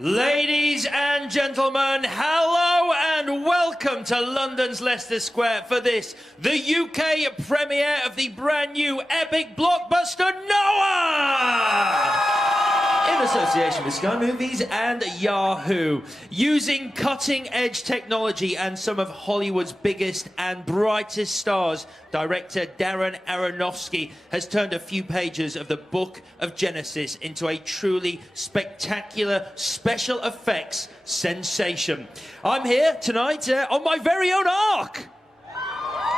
Ladies and gentlemen, hello and welcome to London's Leicester Square for this, the UK premiere of the brand new epic blockbuster Noah! In association with Sky Movies and Yahoo, using cutting-edge technology and some of Hollywood's biggest and brightest stars, director Darren Aronofsky has turned a few pages of the Book of Genesis into a truly spectacular special effects sensation. I'm here tonight on my very own Ark.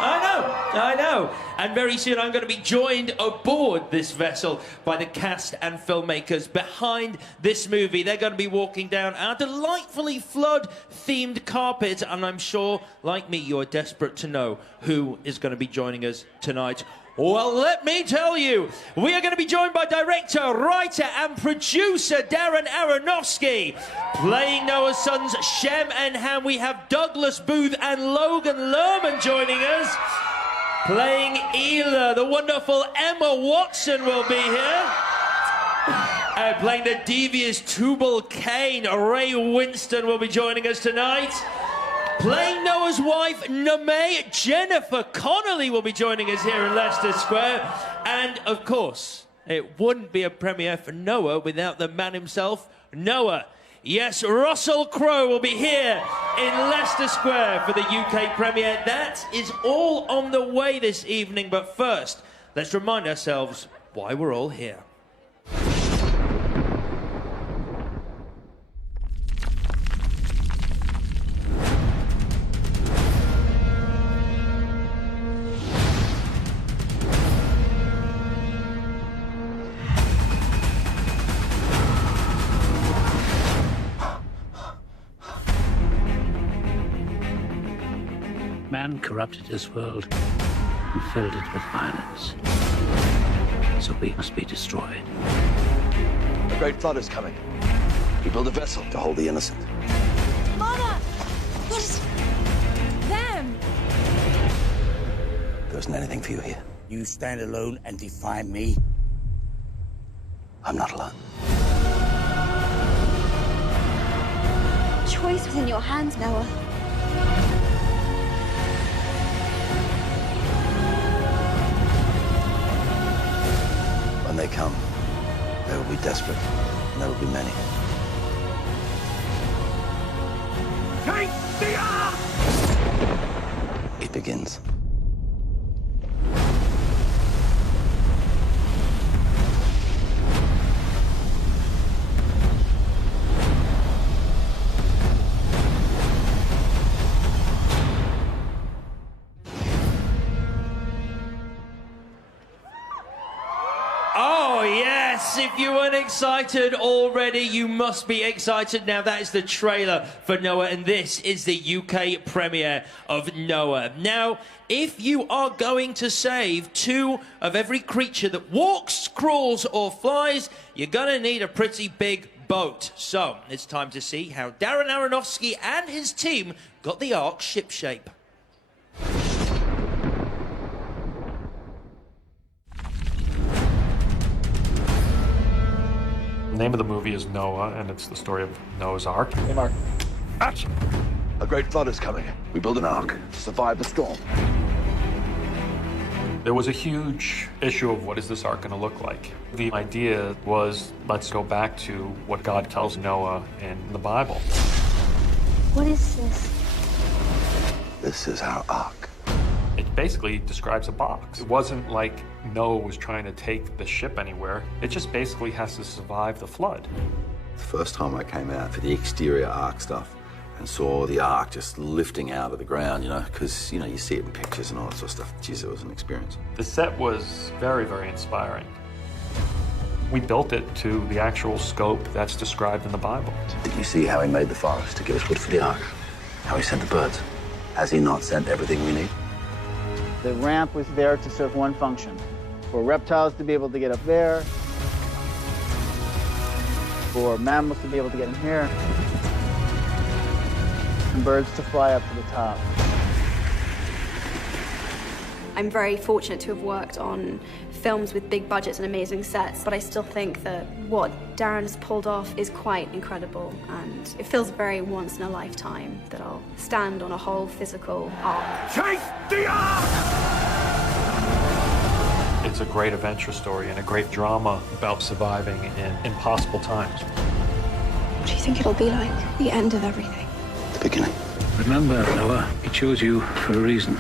I know. And very soon I'm going to be joined aboard this vessel by the cast and filmmakers behind this movie. They're going to be walking down our delightfully flood-themed carpet, and I'm sure, like me, you're desperate to know who is going to be joining us tonight. Well, let me tell you, we are going to be joined by director, writer and producer Darren Aronofsky. Playing Noah's sons Shem and Ham, we have Douglas Booth and Logan Lerman joining us. Playing Ela, the wonderful Emma Watson will be here. And playing the devious Tubal Cain, Ray Winston will be joining us tonight. Playing Noah's wife, Name, Jennifer Connelly will be joining us here in Leicester Square. And, of course, it wouldn't be a premiere for Noah without the man himself, Noah. Yes, Russell Crowe will be here in Leicester Square for the UK premiere. That is all on the way this evening. But first, let's remind ourselves why we're all here. Man corrupted this world and filled it with violence. So we must be destroyed. A great flood is coming. We build a vessel to hold the innocent. Mama! What is... them? There isn't anything for you here. You stand alone and defy me? I'm not alone. Choice was in your hands, Noah. When they come, they will be desperate, and there will be many. Take the ark! It begins. Oh, yes, if you weren't excited already, you must be excited now. That is the trailer for Noah, and this is the UK premiere of Noah. Now, if you are going to save two of every creature that walks, crawls, or flies, you're going to need a pretty big boat. So, it's time to see how Darren Aronofsky and his team got the Ark shipshape. The name of the movie is Noah, and it's the story of Noah's Ark. Hey, Mark. Action! A great flood is coming. We build an ark to survive the storm. There was a huge issue of what is this ark going to look like. The idea was, let's go back to what God tells Noah in the Bible. What is this? This is our ark. It basically describes a box. It wasn't like Noah was trying to take the ship anywhere. It just basically has to survive the flood. The first time I came out for the exterior ark stuff and saw the ark just lifting out of the ground, because, you see it in pictures and all that sort of stuff. Geez, it was an experience. The set was very, very inspiring. We built it to the actual scope that's described in the Bible. Did you see how he made the forest to give us wood for the ark? How he sent the birds? Has he not sent everything we need? The ramp was there to serve one function, for reptiles to be able to get up there, for mammals to be able to get in here, and birds to fly up to the top. I'm very fortunate to have worked on films with big budgets and amazing sets, but I still think that what Darren's pulled off is quite incredible, and it feels very once in a lifetime that I'll stand on a whole physical arc. Take the Ark! It's a great adventure story and a great drama about surviving in impossible times. What do you think it'll be like? The end of everything. The beginning. Remember, Noah, he chose you for a reason.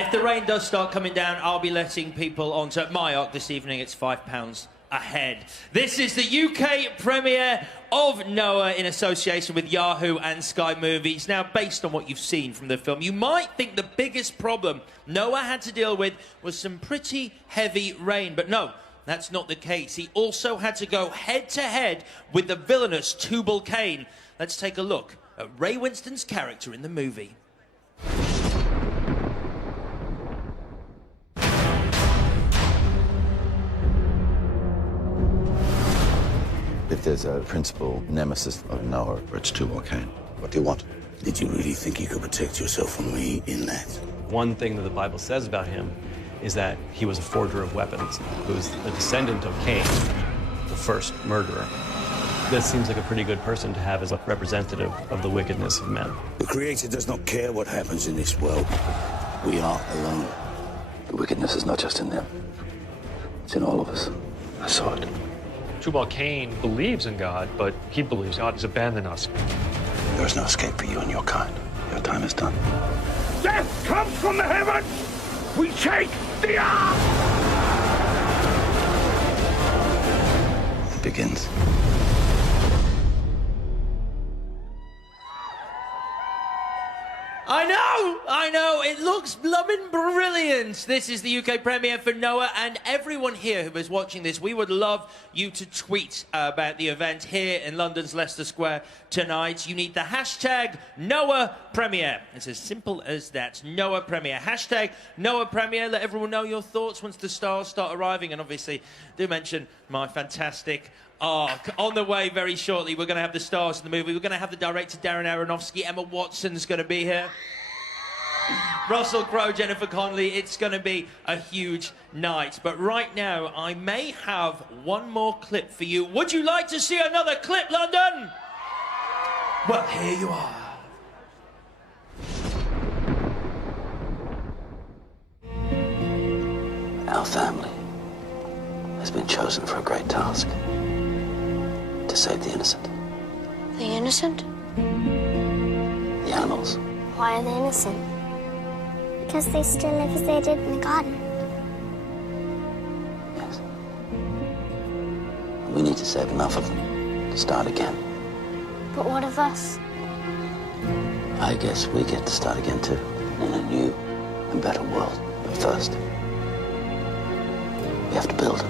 If the rain does start coming down, I'll be letting people onto my arc this evening. It's £5 a head. This is the UK premiere of Noah in association with Yahoo and Sky Movies. Now, based on what you've seen from the film, you might think the biggest problem Noah had to deal with was some pretty heavy rain. But no, that's not the case. He also had to go head-to-head with the villainous Tubal-Cain. Let's take a look at Ray Winston's character in the movie. If there's a principal nemesis of Noah, it's Tubal-Cain. What do you want? Did you really think you could protect yourself from me in that? One thing that the Bible says about him is that he was a forger of weapons. He was a descendant of Cain, the first murderer. That seems like a pretty good person to have as a representative of the wickedness of men. The Creator does not care what happens in this world. We are alone. The wickedness is not just in them. It's in all of us. I saw it. Tubal-Cain believes in God, but he believes God has abandoned us. There is no escape for you and your kind. Your time is done. Death comes from the heavens! We take the Ark! It begins. I know, it looks blooming brilliant. This is the UK premiere for Noah, and everyone here who is watching this, we would love you to tweet about the event here in London's Leicester Square tonight. You need the hashtag Noah Premiere. It's as simple as that, Noah Premiere. Hashtag Noah Premiere. Let everyone know your thoughts once the stars start arriving, and obviously do mention my fantastic arc. On the way very shortly, we're going to have the stars of the movie. We're going to have the director, Darren Aronofsky. Emma Watson's going to be here. Russell Crowe, Jennifer Connelly. It's going to be a huge night. But right now, I may have one more clip for you. Would you like to see another clip, London? Well, here you are. Our family has been chosen for a great task. To save the innocent. The innocent? The animals. Why are they innocent? Because they still live as they did in the garden. Yes. We need to save enough of them to start again. But what of us? I guess we get to start again too. In a new and better world. But first, we have to build.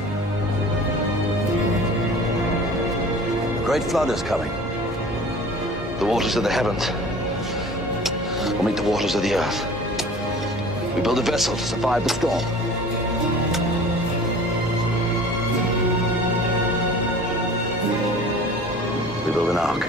The great flood is coming. The waters of the heavens will meet the waters of the earth. We build a vessel to survive the storm. We build an ark.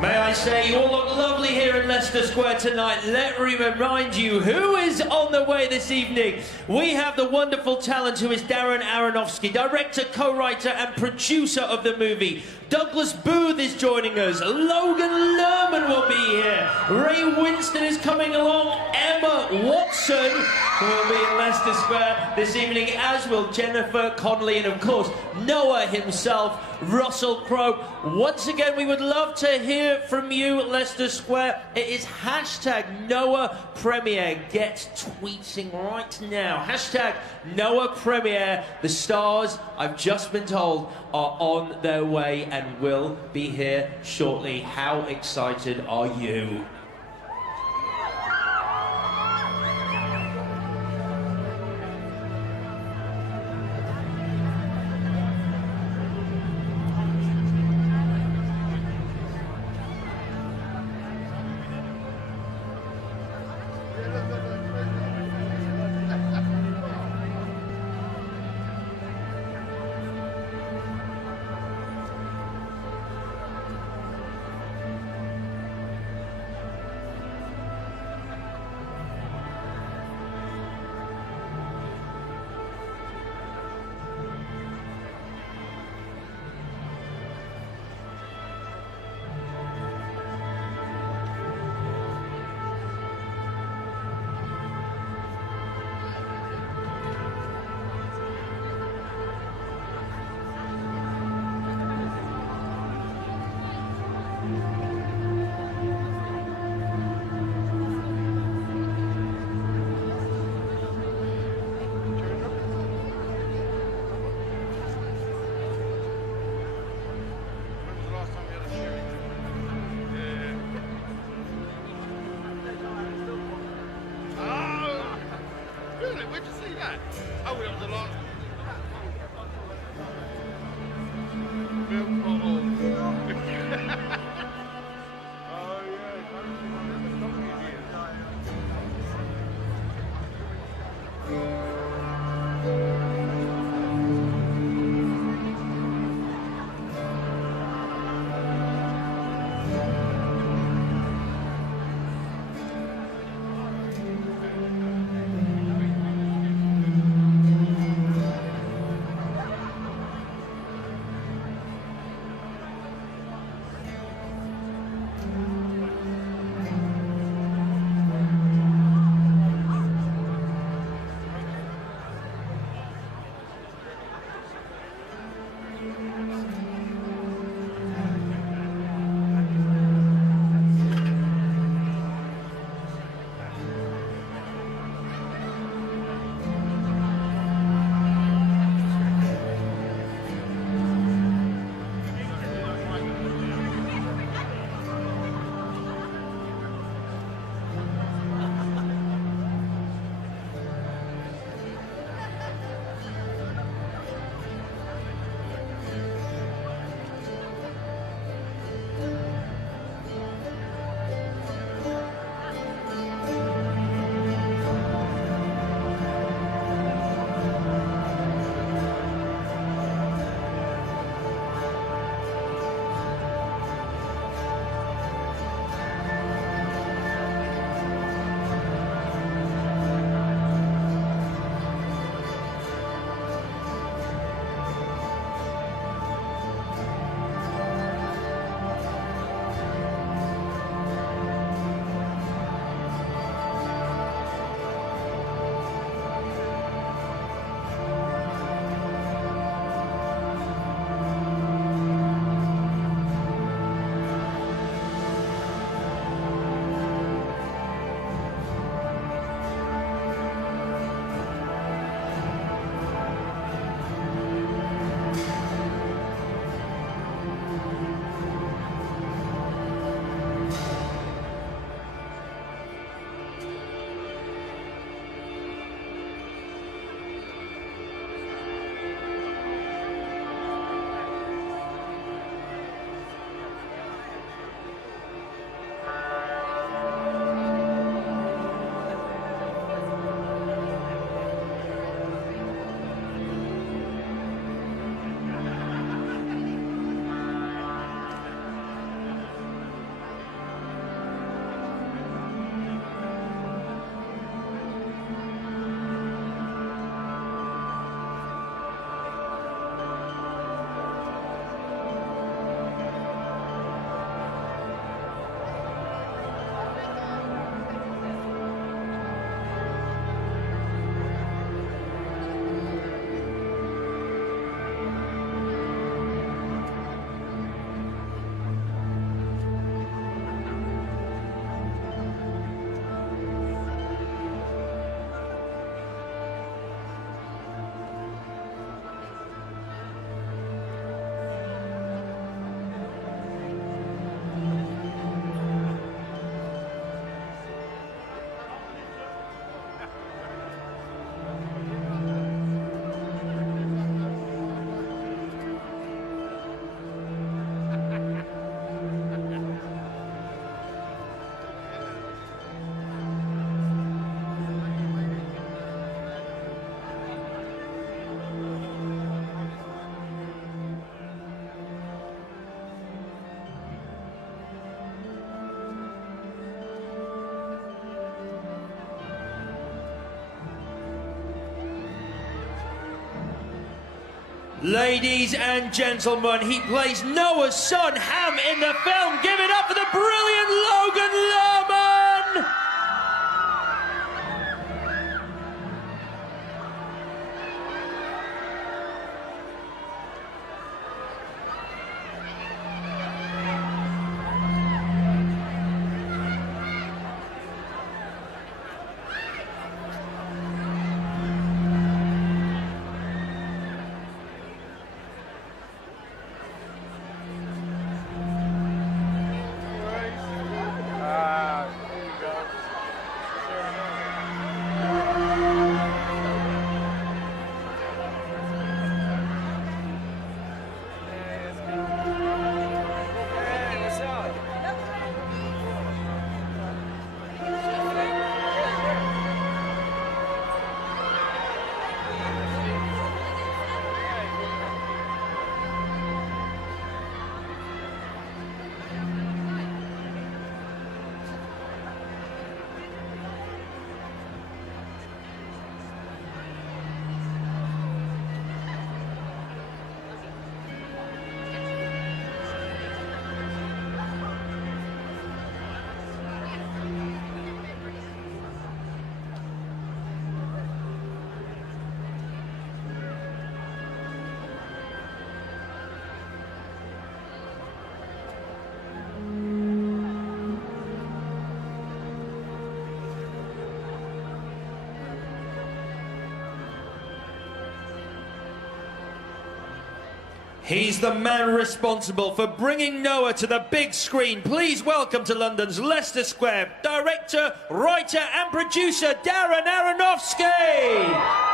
May I say, you all look lovely here in Leicester Square tonight. Let me remind you who is on the way this evening. We have the wonderful talent who is Darren Aronofsky, director, co-writer and producer of the movie. Douglas Booth is joining us. Logan Lerman will be here. Ray Winston is coming along. Emma Watson will be in Leicester Square this evening, as will Jennifer Connelly, and of course, Noah himself, Russell Crowe. Once again, we would love to hear from you at Leicester Square. It is hashtag Noah Premiere. Get tweeting right now. Hashtag Noah Premiere. The stars, I've just been told, are on their way and will be here shortly. How excited are you? Where'd you see that? Oh, it was a lot. Ladies and gentlemen, he plays Noah's son, Ham, in the film. Give it up for the brilliant Logan Lerman! He's the man responsible for bringing Noah to the big screen. Please welcome to London's Leicester Square, director, writer and producer Darren Aronofsky.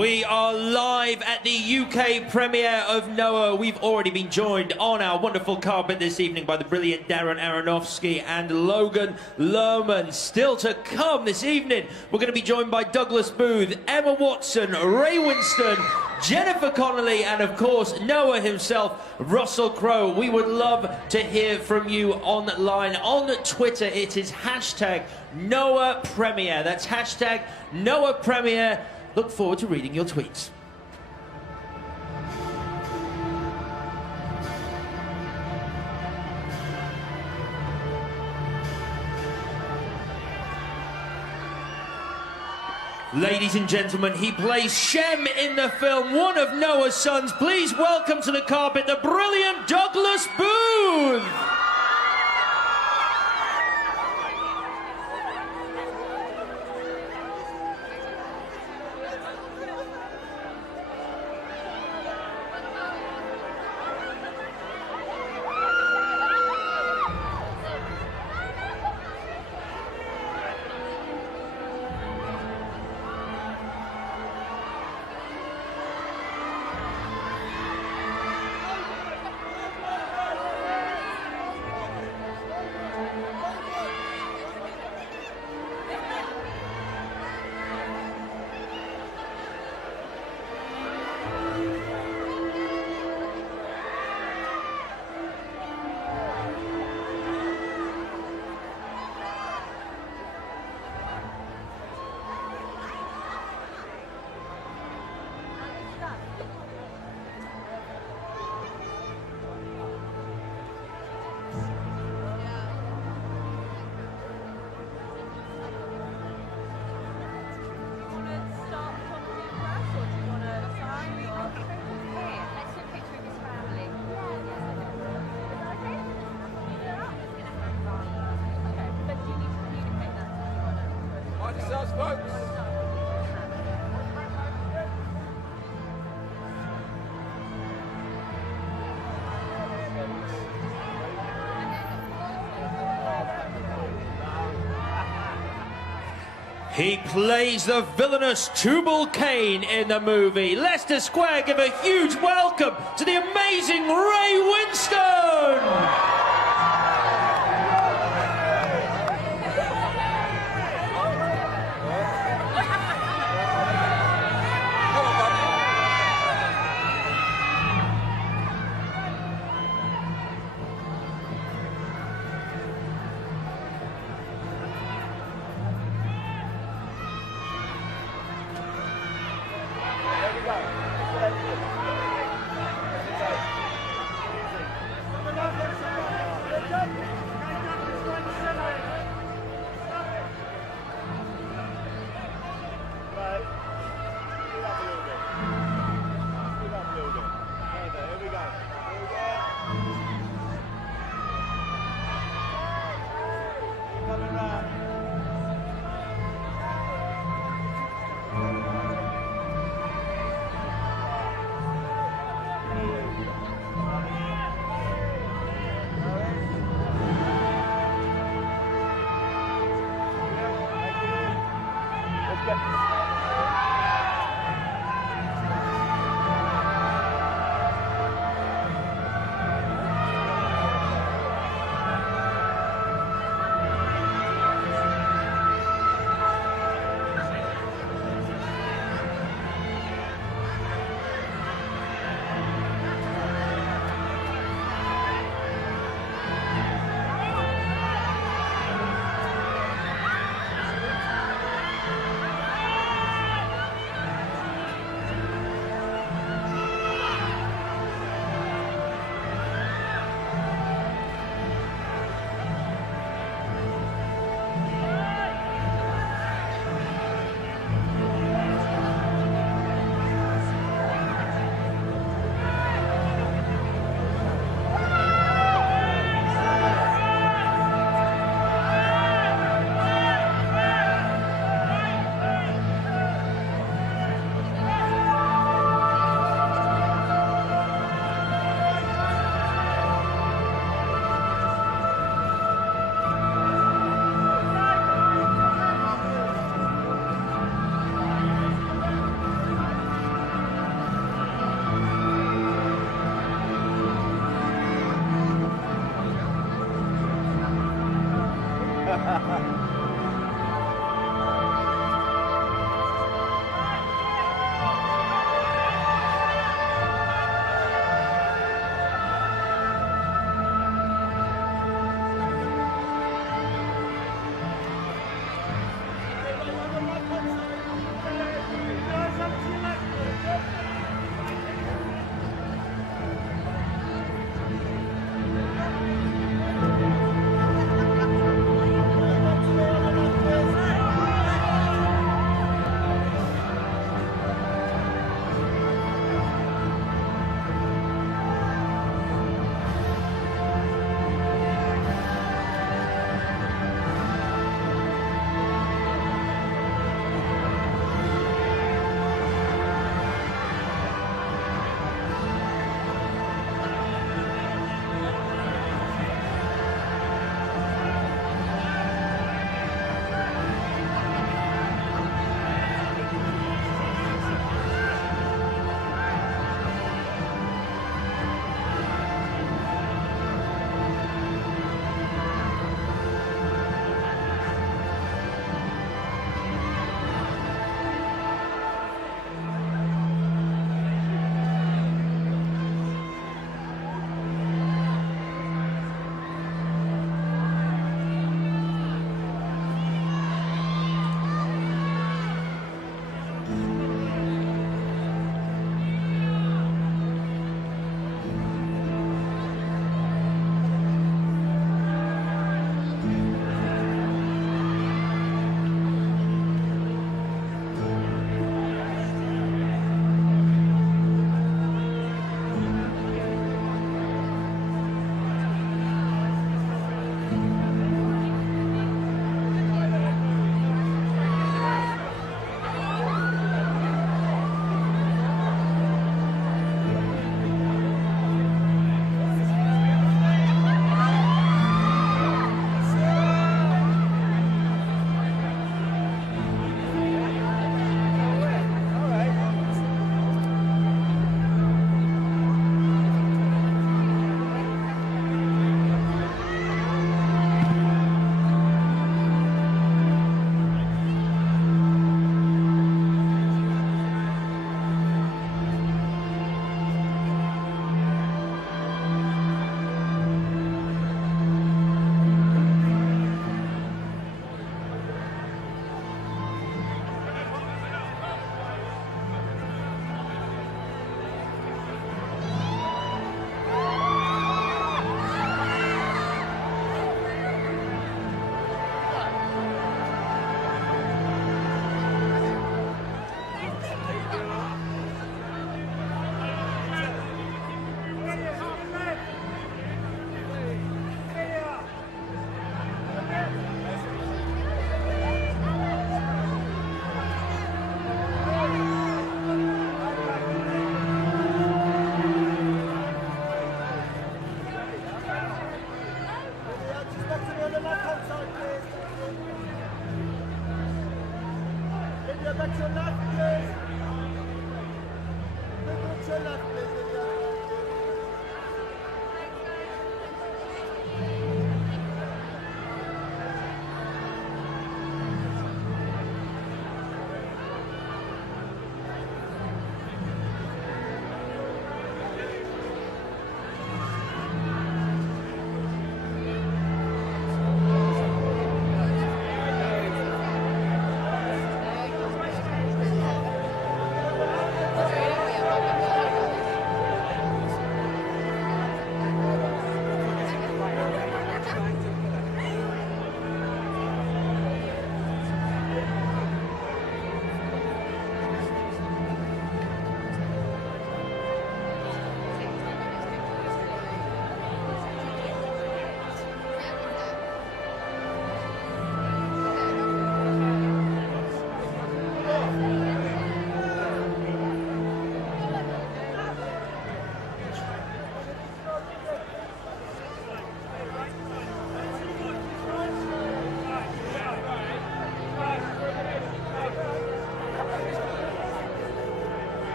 We are live at the UK premiere of Noah. We've already been joined on our wonderful carpet this evening by the brilliant Darren Aronofsky and Logan Lerman. Still to come this evening, we're going to be joined by Douglas Booth, Emma Watson, Ray Winston, Jennifer Connelly, and of course Noah himself, Russell Crowe. We would love to hear from you online. On Twitter, it is hashtag Noah Premiere. That's hashtag Noah Premiere. Look forward to reading your tweets. Ladies and gentlemen, he plays Shem in the film, one of Noah's sons. Please welcome to the carpet the brilliant Douglas Booth. He plays the villainous Tubal Cain in the movie. Leicester Square give a huge welcome to the amazing Ray Winston! There we go.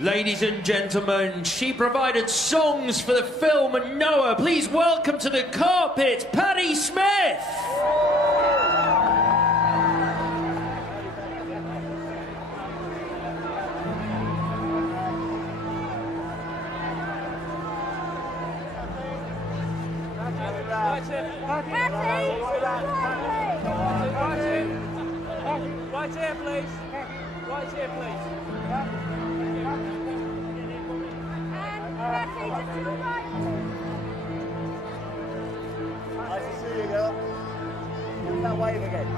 Ladies and gentlemen, she provided songs for the film Noah. Please welcome to the carpet, Patti Smith! Right here, please. Right here, please. Nice to see you, girl. Give me that wave again.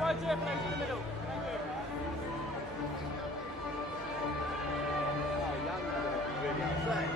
Right here, please, in the middle. Thank you. Really upset.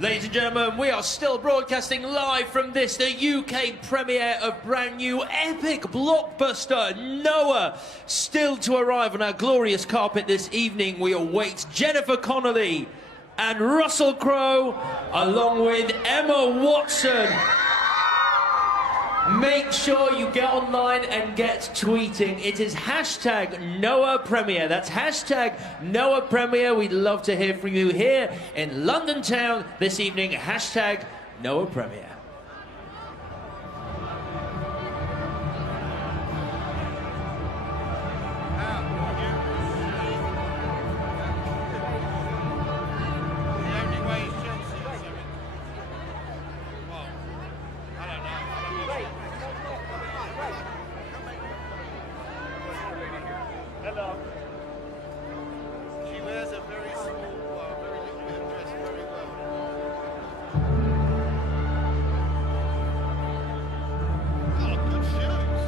Ladies and gentlemen, we are still broadcasting live from this, the UK premiere of brand new epic blockbuster Noah. Still to arrive on our glorious carpet this evening, we await Jennifer Connelly and Russell Crowe, along with Emma Watson. Make sure you get online and get tweeting. It is hashtag Noah Premiere. That's hashtag Noah Premiere. We'd love to hear from you here in London town this evening. Hashtag Noah Premiere. Hello. She wears a very small, very little bit of dress very well. Oh, good shoes.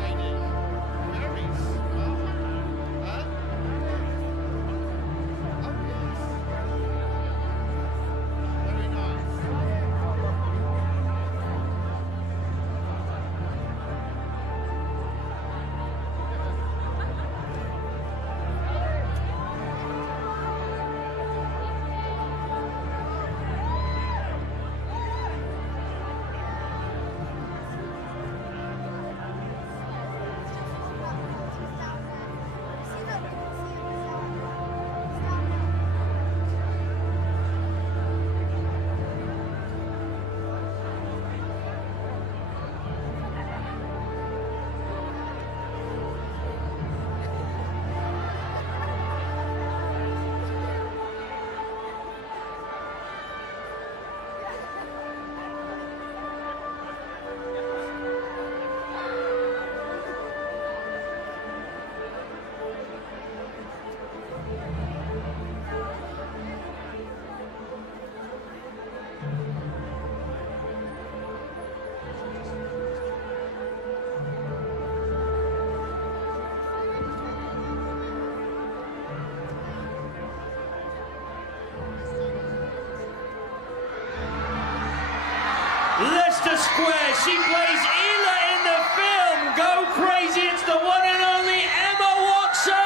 Lady. Very smart. Huh? Oh, yes. Very nice. Leicester Square, she plays Ela in the film. Go crazy, it's the one and only Emma Watson!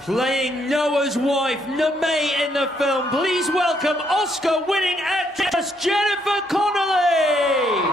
Playing Noah's wife, Name in the film. Please welcome Oscar-winning actress Jennifer Connelly!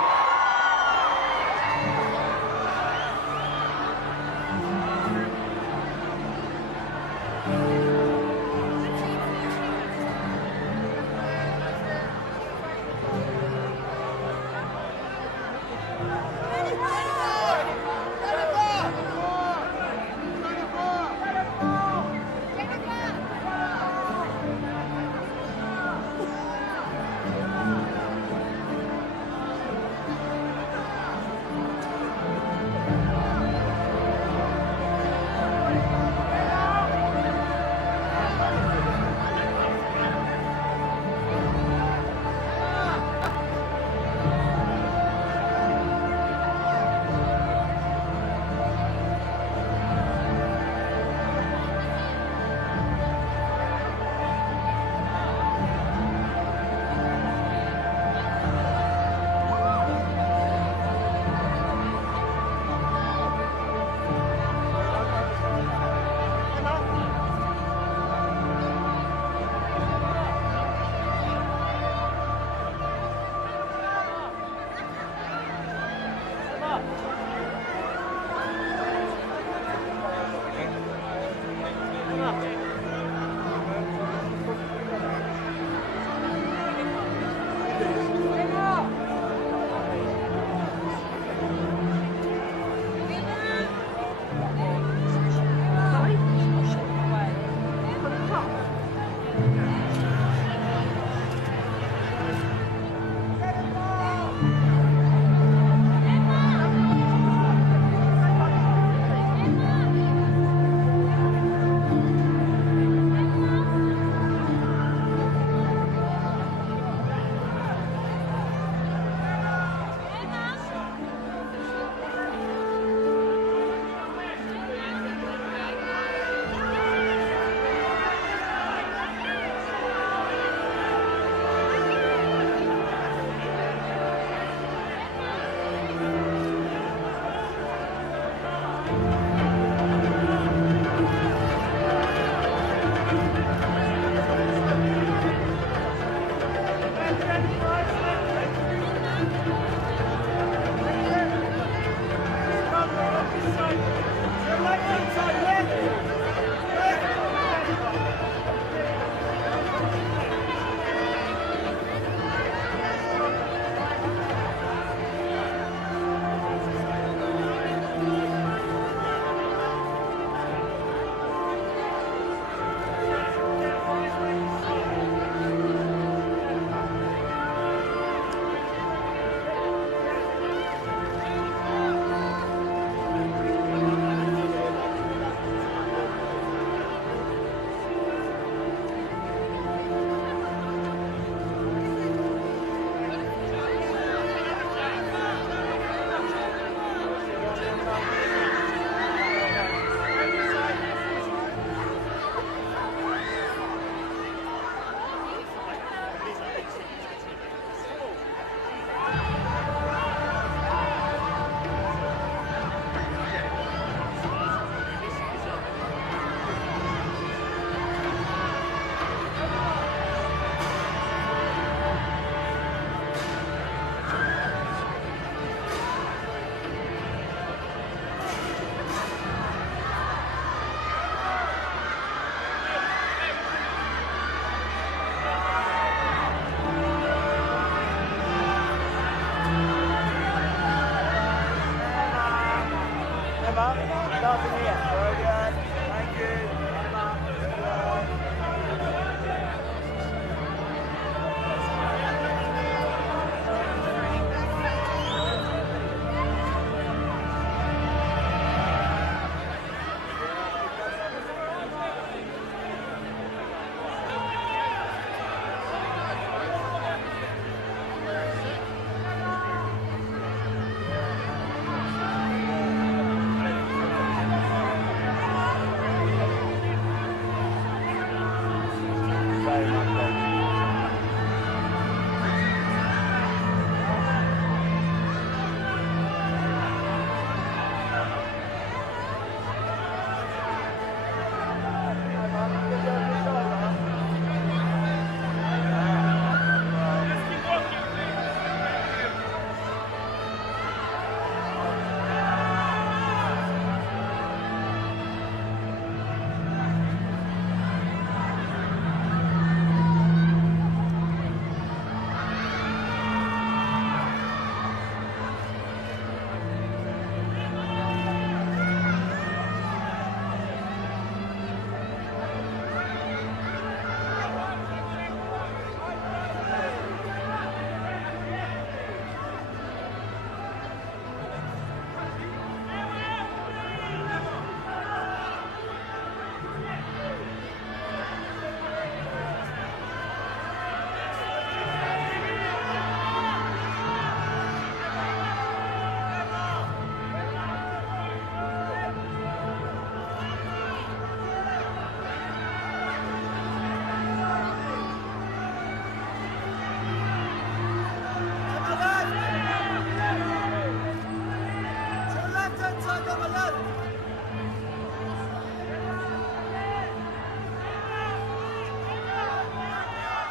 Nothing yet. Very good. Thank you.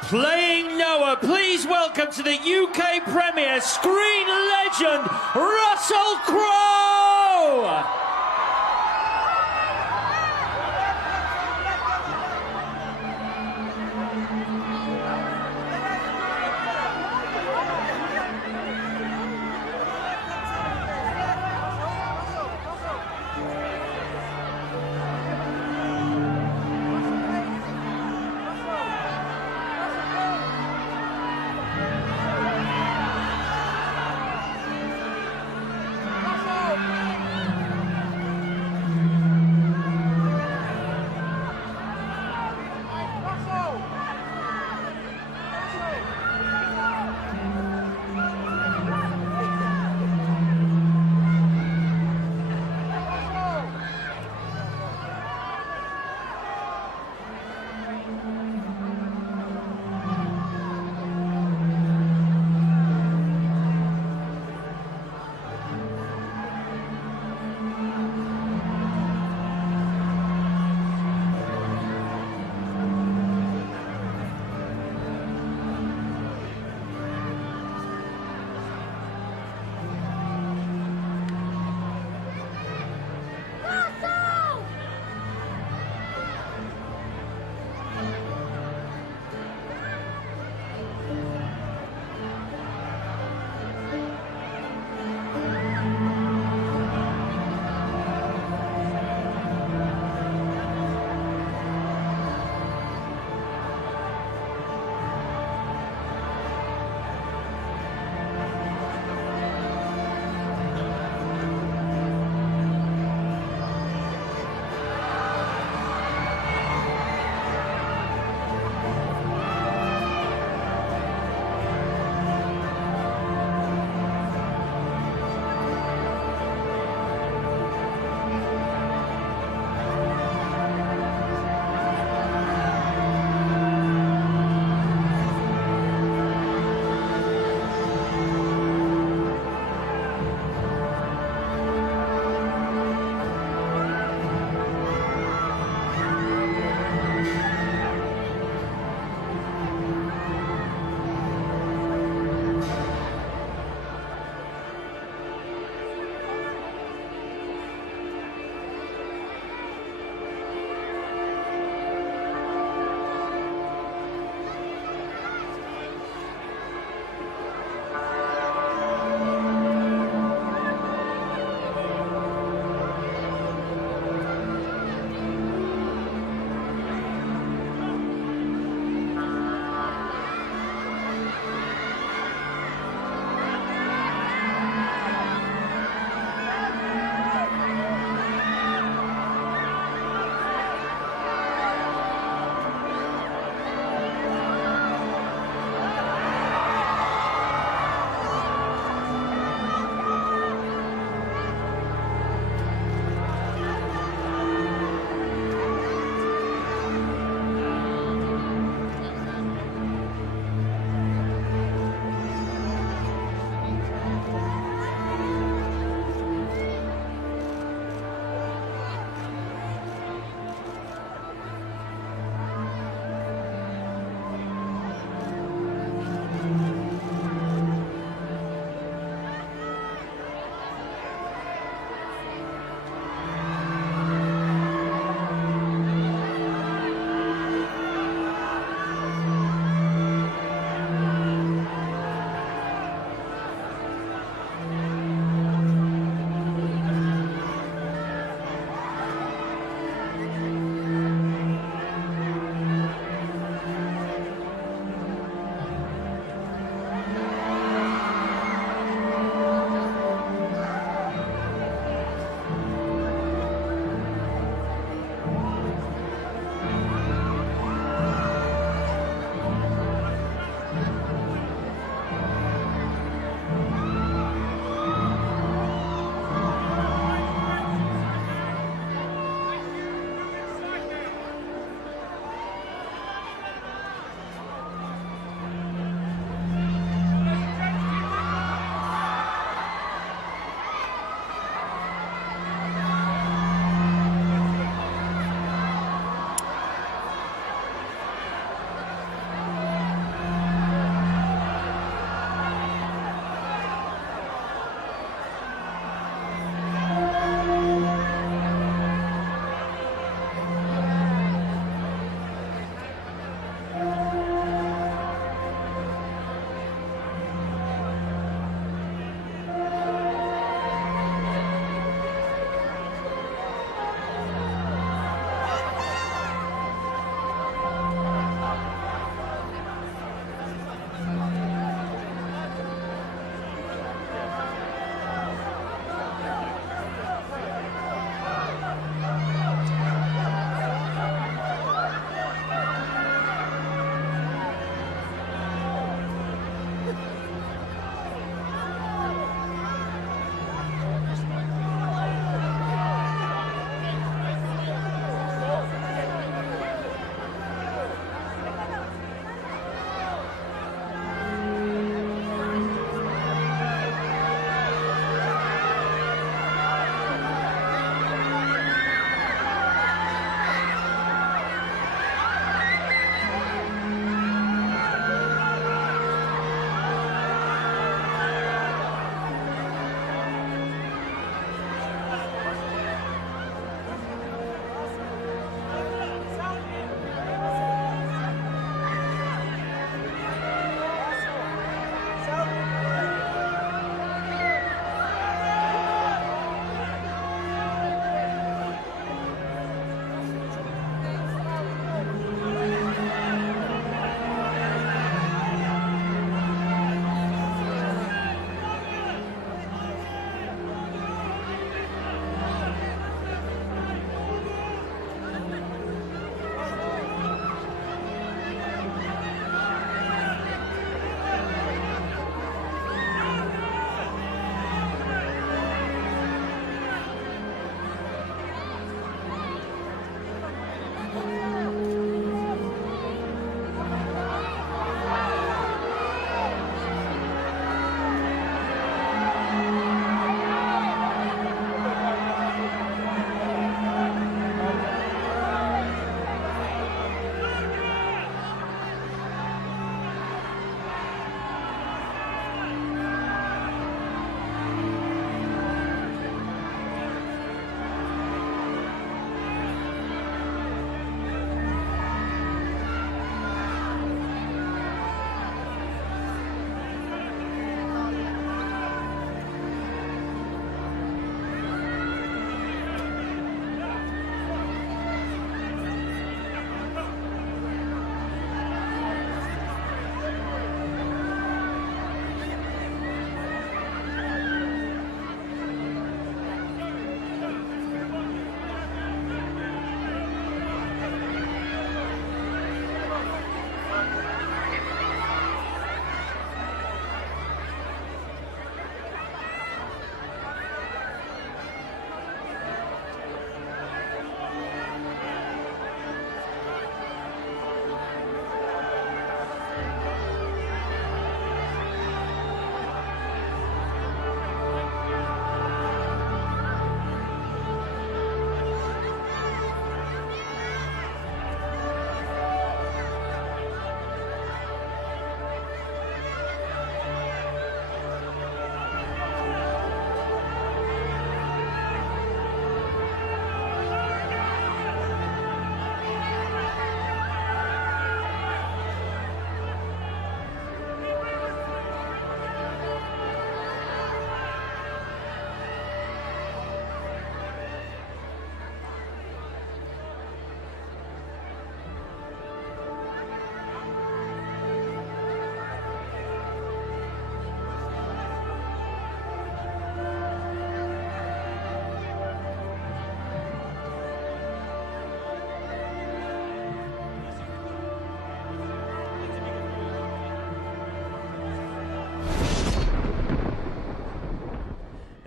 Playing Noah, please welcome to the UK premiere, screen legend, Russell Crowe!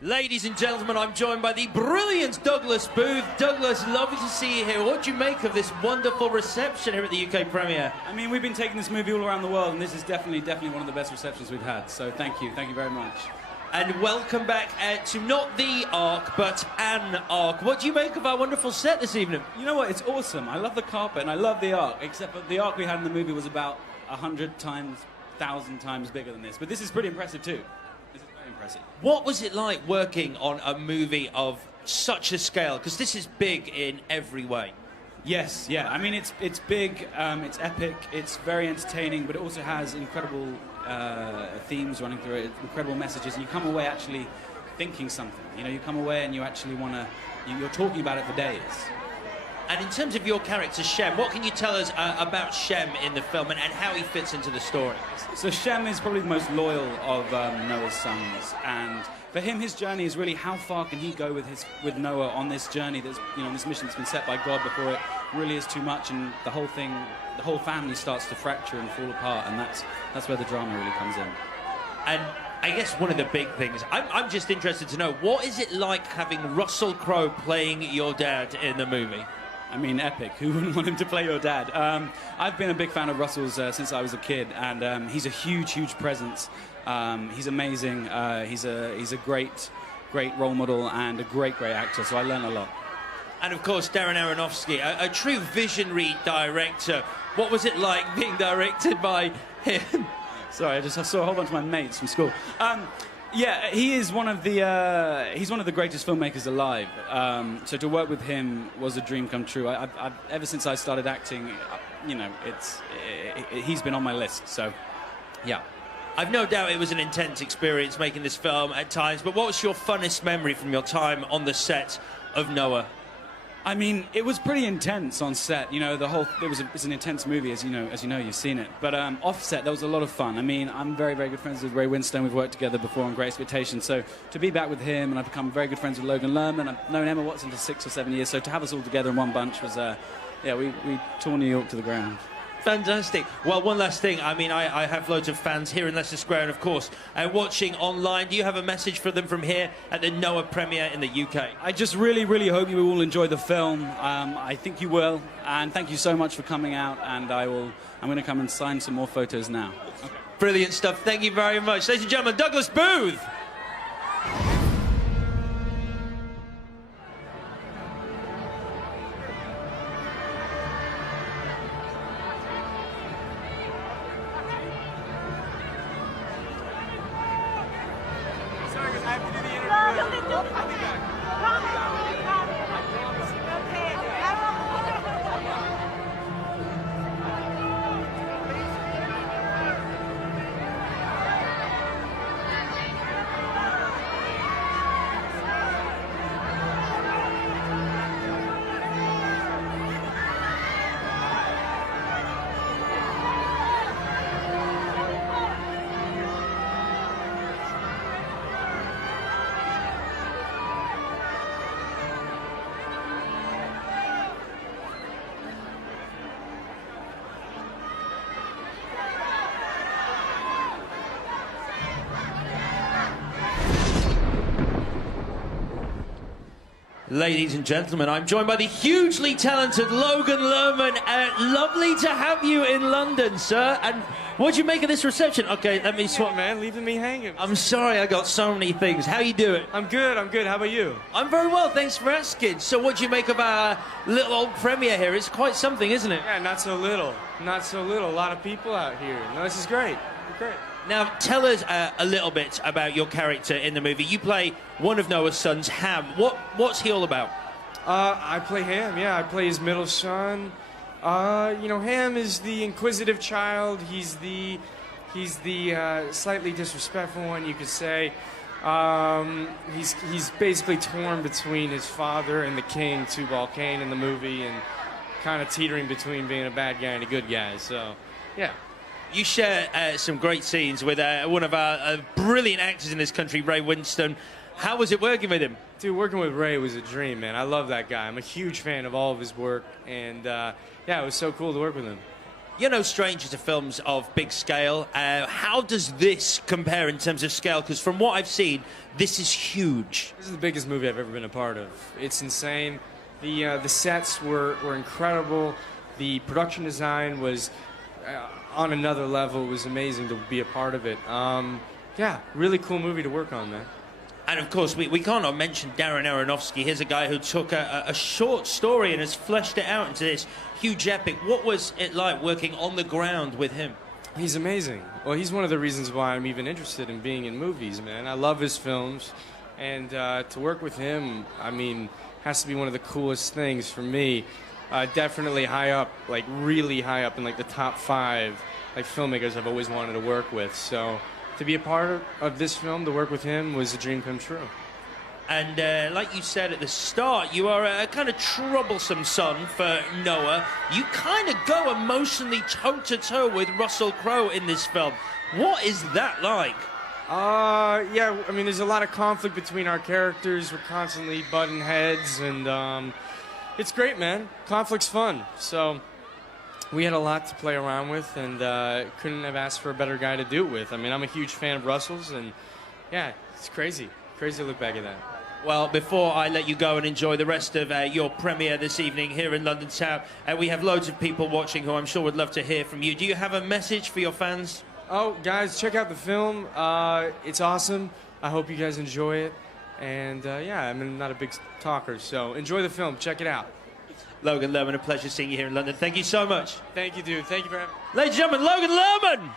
Ladies and gentlemen, I'm joined by the brilliant Douglas Booth. Douglas, lovely to see you here. What do you make of this wonderful reception here at the UK premiere? I mean, we've been taking this movie all around the world, and this is definitely one of the best receptions we've had. So thank you very much. And welcome back to not the Ark, but an Ark. What do you make of our wonderful set this evening? You know what? It's awesome. I love the carpet, and I love the Ark, except for the Ark we had in the movie was about 100 times, 1,000 times bigger than this. But this is pretty impressive, too. This is very impressive. What was it like working on a movie of such a scale? Because this is big in every way. Yes, yeah. I mean, it's big, it's epic, it's very entertaining, but it also has incredible themes running through it, incredible messages, and you come away actually thinking something. You know, you come away and you actually want to, you're talking about it for days. And in terms of your character, Shem, what can you tell us about Shem in the film and how he fits into the story? So Shem is probably the most loyal of Noah's sons, and for him, his journey is really how far can he go with Noah on this journey that's, you know, this mission that's been set by God before it really is too much, and the whole family starts to fracture and fall apart, and that's where the drama really comes in. And I guess one of the big things, I'm just interested to know, what is it like having Russell Crowe playing your dad in the movie? I mean, epic. Who wouldn't want him to play your dad? I've been a big fan of Russell's since I was a kid, and he's a huge presence. He's amazing. He's a great role model and a great actor, so I learn a lot. And of course, Darren Aronofsky, a true visionary director. What was it like being directed by him? Sorry, I saw a whole bunch of my mates from school. Yeah, he is one of the greatest filmmakers alive. So to work with him was a dream come true. I've ever since I started acting, you know, he's been on my list. So, yeah. I've no doubt it was an intense experience making this film at times. But what was your funnest memory from your time on the set of Noah? I mean, it was pretty intense on set. You know, it's an intense movie, as you know, you've seen it. But off set, that was a lot of fun. I mean, I'm very good friends with Ray Winstone. We've worked together before on Great Expectations. So to be back with him, and I've become very good friends with Logan Lerman. I've known Emma Watson for 6 or 7 years. So to have us all together in one bunch was, yeah, we tore New York to the ground. Fantastic. Well, one last thing. I mean, I have loads of fans here in Leicester Square and, of course, watching online. Do you have a message for them from here at the Noah premiere in the UK? I just really hope you all enjoy the film. I think you will. And thank you so much for coming out. And I'm going to come and sign some more photos now. Okay. Brilliant stuff. Thank you very much. Ladies and gentlemen, Douglas Booth. Ladies and gentlemen, I'm joined by the hugely talented Logan Lerman. Lovely to have you in London, sir. And what do you make of this reception? Okay, let me swap. Man, leaving me hanging. I'm sorry, I got so many things. How you doing? I'm good. How about you? I'm very well, thanks for asking. So what do you make of our little old premiere here? It's quite something, isn't it? Yeah, not so little. Not so little. A lot of people out here. No, this is great. Great. Now, tell us a little bit about your character in the movie. You play one of Noah's sons, Ham. What's he all about? I play Ham, yeah. I play his middle son. You know, Ham is the inquisitive child. He's the slightly disrespectful one, you could say. He's basically torn between his father and the king, Tubal-Cain, in the movie, and kind of teetering between being a bad guy and a good guy. So, yeah. You share some great scenes with one of our brilliant actors in this country, Ray Winstone. How was it working with him? Dude, working with Ray was a dream, man. I love that guy. I'm a huge fan of all of his work, and yeah, it was so cool to work with him. You're no stranger to films of big scale. How does this compare in terms of scale? Because from what I've seen, this is huge. This is the biggest movie I've ever been a part of. It's insane. The sets were incredible. The production design was on another level. It was amazing to be a part of it. Yeah, really cool movie to work on, man. And of course, we can't not mention Darren Aronofsky. Here's a guy who took a short story and has fleshed it out into this huge epic. What was it like working on the ground with him? He's amazing. Well, he's one of the reasons why I'm even interested in being in movies, man. I love his films, and to work with him, I mean, has to be one of the coolest things for me. Definitely high up, like really high up in like the top 5 like filmmakers I've always wanted to work with. So to be a part of this film, to work with him, was a dream come true. And like you said at the start, you are a kind of troublesome son for Noah. You kind of go emotionally toe-to-toe with Russell Crowe in this film. What is that like? Yeah, I mean, there's a lot of conflict between our characters. We're constantly butting heads, and it's great, man. Conflict's fun. So we had a lot to play around with, and couldn't have asked for a better guy to do it with. I mean, I'm a huge fan of Russell's, and yeah, it's crazy. Crazy to look back at that. Well, before I let you go and enjoy the rest of your premiere this evening here in London Town, we have loads of people watching who I'm sure would love to hear from you. Do you have a message for your fans? Oh, guys, check out the film. It's awesome. I hope you guys enjoy it. And yeah, I'm not a big talker, so enjoy the film. Check it out. Logan Lerman, a pleasure seeing you here in London. Thank you so much. Thank you, dude. Thank you for having me. Ladies and gentlemen, Logan Lerman!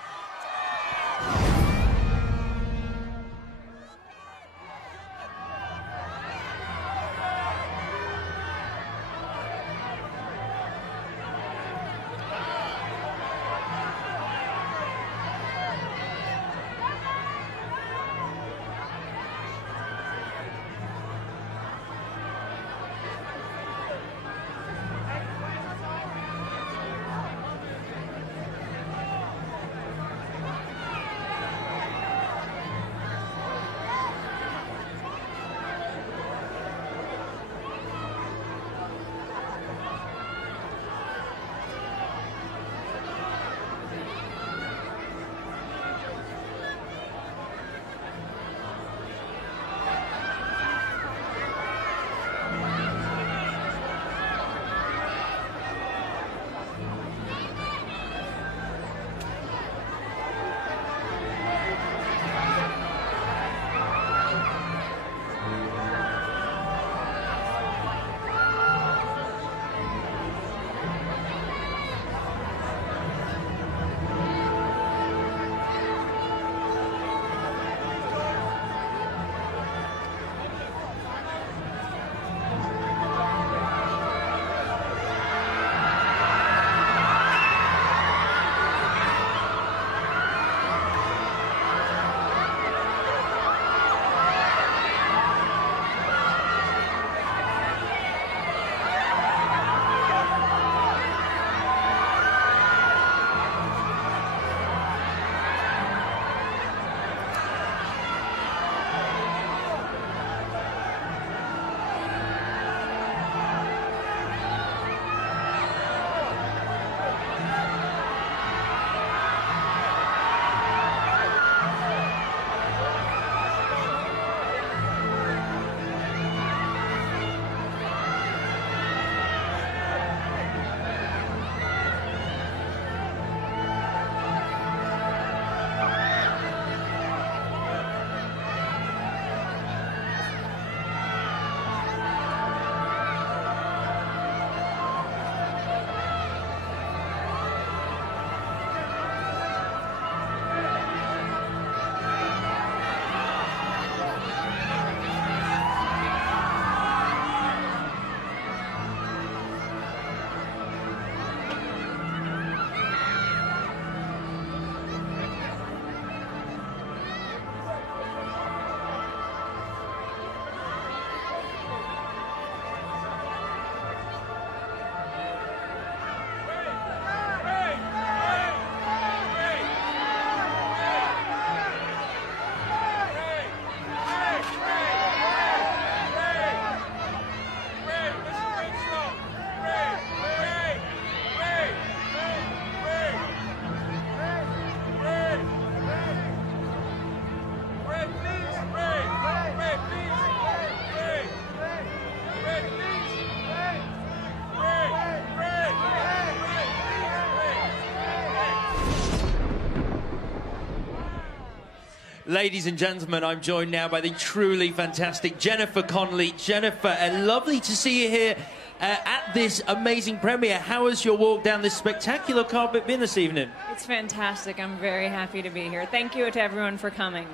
Ladies and gentlemen, I'm joined now by the truly fantastic Jennifer Connelly. Jennifer, lovely to see you here at this amazing premiere. How has your walk down this spectacular carpet been this evening? It's fantastic. I'm very happy to be here. Thank you to everyone for coming.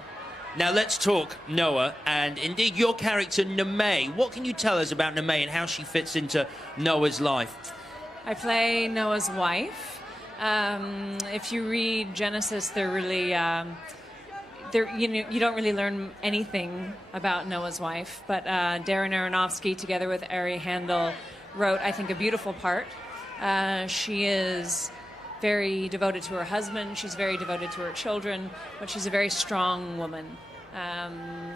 Now let's talk Noah and indeed your character Neme. What can you tell us about Neme and how she fits into Noah's life? I play Noah's wife. If you read Genesis, they're really... you don't really learn anything about Noah's wife, but Darren Aronofsky, together with Ari Handel, wrote, I think, a beautiful part. She is very devoted to her husband, she's very devoted to her children, but she's a very strong woman,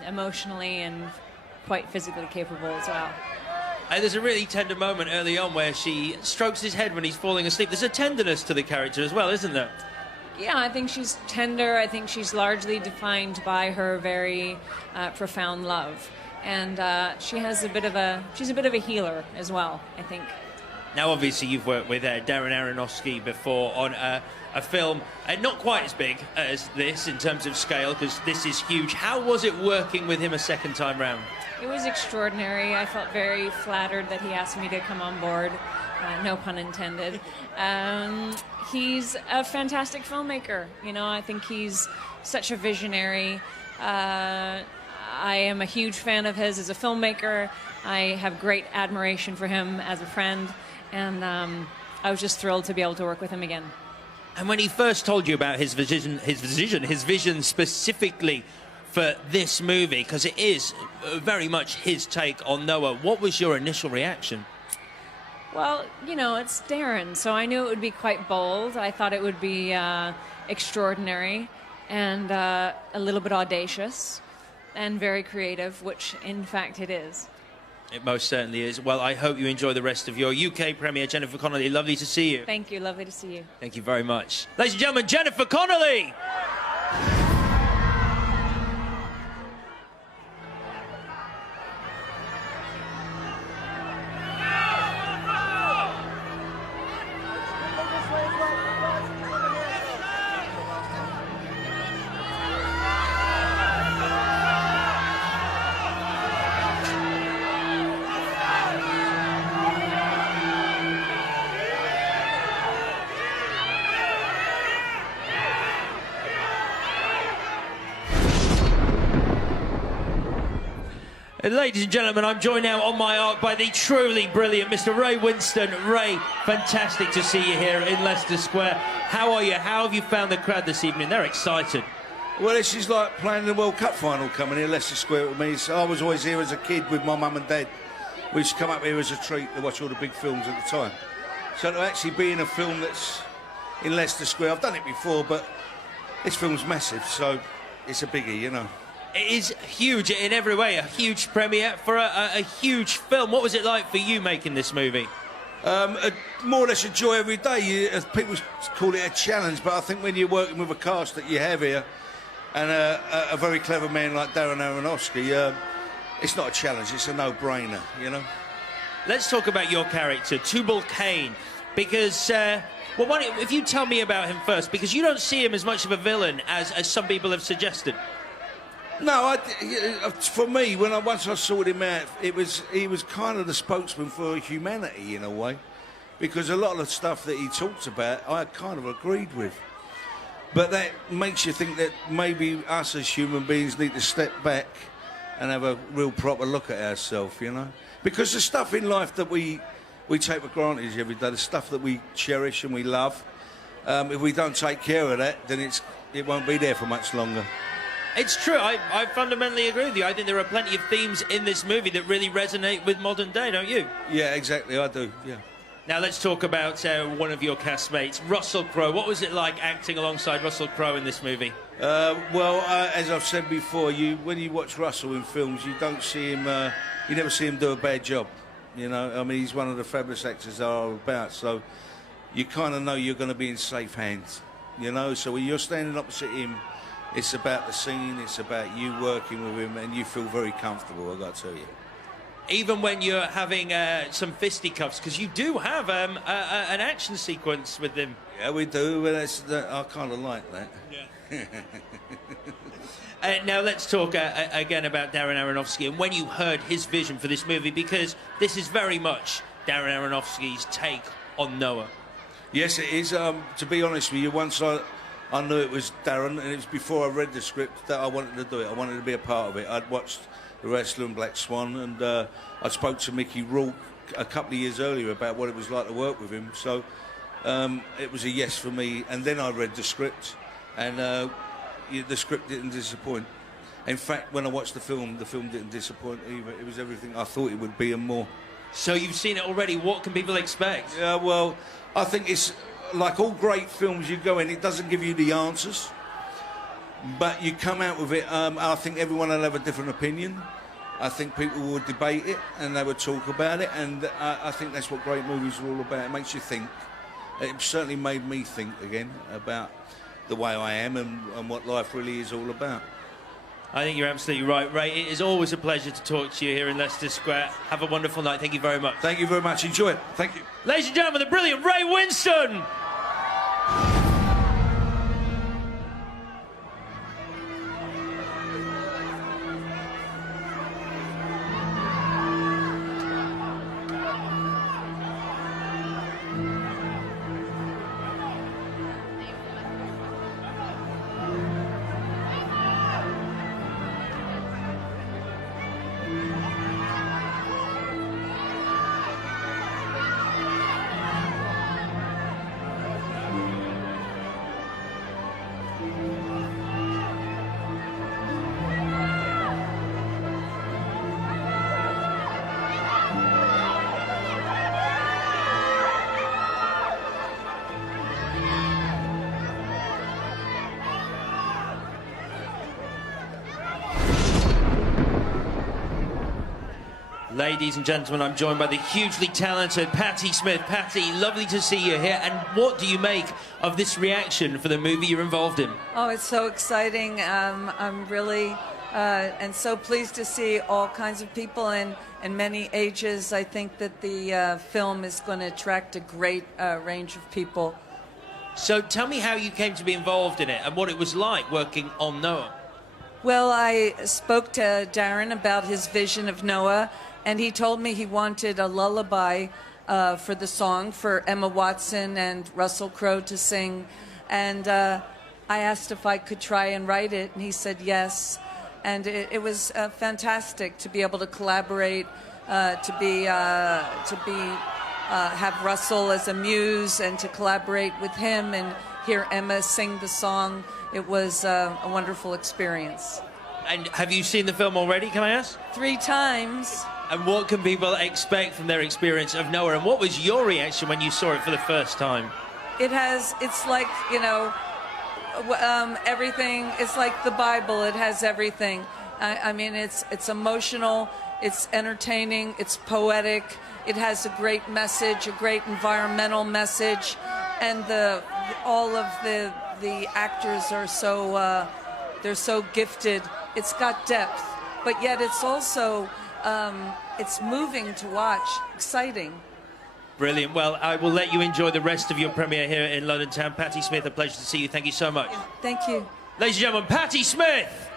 emotionally and quite physically capable as well. There's a really tender moment early on where she strokes his head when he's falling asleep. There's a tenderness to the character as well, isn't there? Yeah, I think she's tender. I think she's largely defined by her very profound love, and she's a bit of a healer as well, I think. Now, obviously, you've worked with Darren Aronofsky before on a film not quite as big as this in terms of scale, because this is huge. How was it working with him a second time round? It was extraordinary. I felt very flattered that he asked me to come on board. No pun intended. He's a fantastic filmmaker. You know, I think he's such a visionary. I am a huge fan of his as a filmmaker. I have great admiration for him as a friend, and I was just thrilled to be able to work with him again. And when he first told you about his vision specifically for this movie, because it is very much his take on Noah, what was your initial reaction? Well, you know, it's Darren, so I knew it would be quite bold. I thought it would be extraordinary and a little bit audacious and very creative, which in fact it is. It most certainly is. Well, I hope you enjoy the rest of your UK premiere. Jennifer Connelly, lovely to see you. Thank you, lovely to see you. Thank you very much. Ladies and gentlemen, Jennifer Connelly! Ladies and gentlemen, I'm joined now on my arc by the truly brilliant Mr. Ray Winston. Ray, fantastic to see you here in Leicester Square. How are you? How have you found the crowd this evening? They're excited. Well, this is like playing the World Cup final coming here, Leicester Square with me. So I was always here as a kid with my mum and dad. We used to come up here as a treat to watch all the big films at the time. So to actually be in a film that's in Leicester Square, I've done it before, but this film's massive, so it's a biggie, you know. It is huge in every way, a huge premiere for a huge film. What was it like for you making this movie? More or less a joy every day. People call it a challenge, but I think when you're working with a cast that you have here and a very clever man like Darren Aronofsky, it's not a challenge, it's a no-brainer, you know? Let's talk about your character, Tubal Cain, because... well, why don't, if you tell me about him first, because you don't see him as much of a villain as some people have suggested. No, for me, once I sorted him out, he was kind of the spokesman for humanity in a way, because a lot of the stuff that he talks about, I kind of agreed with. But that makes you think that maybe us as human beings need to step back and have a real proper look at ourselves, you know? Because the stuff in life that we take for granted every day, the stuff that we cherish and we love, if we don't take care of that, then it won't be there for much longer. It's true. I fundamentally agree with you. I think there are plenty of themes in this movie that really resonate with modern day, don't you? Yeah, exactly. I do, yeah. Now, let's talk about one of your castmates, Russell Crowe. What was it like acting alongside Russell Crowe in this movie? As I've said before, when you watch Russell in films, you don't see him... you never see him do a bad job, you know? I mean, he's one of the fabulous actors there are about, so you kind of know you're going to be in safe hands, you know? So when you're standing opposite him, it's about the scene, it's about you working with him, and you feel very comfortable, I've got to tell you. Even when you're having some fisticuffs, because you do have an action sequence with him. Yeah, we do, but I kind of like that. Yeah. Now let's talk again about Darren Aronofsky and when you heard his vision for this movie, because this is very much Darren Aronofsky's take on Noah. Yes, it is. To be honest with you, once I knew it was Darren, and it was before I read the script that I wanted to do it. I wanted to be a part of it. I'd watched The Wrestler and Black Swan, and I spoke to Mickey Rourke a couple of years earlier about what it was like to work with him. So it was a yes for me. And then I read the script, and the script didn't disappoint. In fact, when I watched the film didn't disappoint either. It was everything I thought it would be and more. So you've seen it already. What can people expect? Yeah, well, I think it's like all great films you go in, it doesn't give you the answers, but you come out with it. I think everyone will have a different opinion. I think people will debate it and they will talk about it, and I think that's what great movies are all about. It makes you think. It certainly made me think again about the way I am and what life really is all about. I think you're absolutely right, Ray. It is always a pleasure to talk to you here in Leicester Square. Have a wonderful night. Thank you very much. Thank you very much. Enjoy it. Thank you. Ladies and gentlemen, the brilliant Ray Winston. Ladies and gentlemen, I'm joined by the hugely talented Patti Smith. Patti, lovely to see you here. And what do you make of this reaction for the movie you're involved in? Oh, it's so exciting. I'm really and so pleased to see all kinds of people in many ages. I think that the film is going to attract a great range of people. So tell me how you came to be involved in it and what it was like working on Noah. Well, I spoke to Darren about his vision of Noah, and he told me he wanted a lullaby for the song for Emma Watson and Russell Crowe to sing. And I asked if I could try and write it, and he said yes. And it was fantastic to be able to collaborate, have Russell as a muse, and to collaborate with him and hear Emma sing the song. It was a wonderful experience. And have you seen the film already, can I ask? 3 times. And what can people expect from their experience of Noah? And what was your reaction when you saw it for the first time? It's like, you know, everything. It's like the Bible. It has everything. I mean, it's emotional, it's entertaining, it's poetic. It has a great message, a great environmental message, and all of the actors are so they're so gifted. It's got depth, but yet it's also it's moving to watch, exciting. Brilliant. Well, I will let you enjoy the rest of your premiere here in London town. Patti Smith, a pleasure to see you. Thank you so much. Thank you. Ladies and gentlemen, Patti Smith.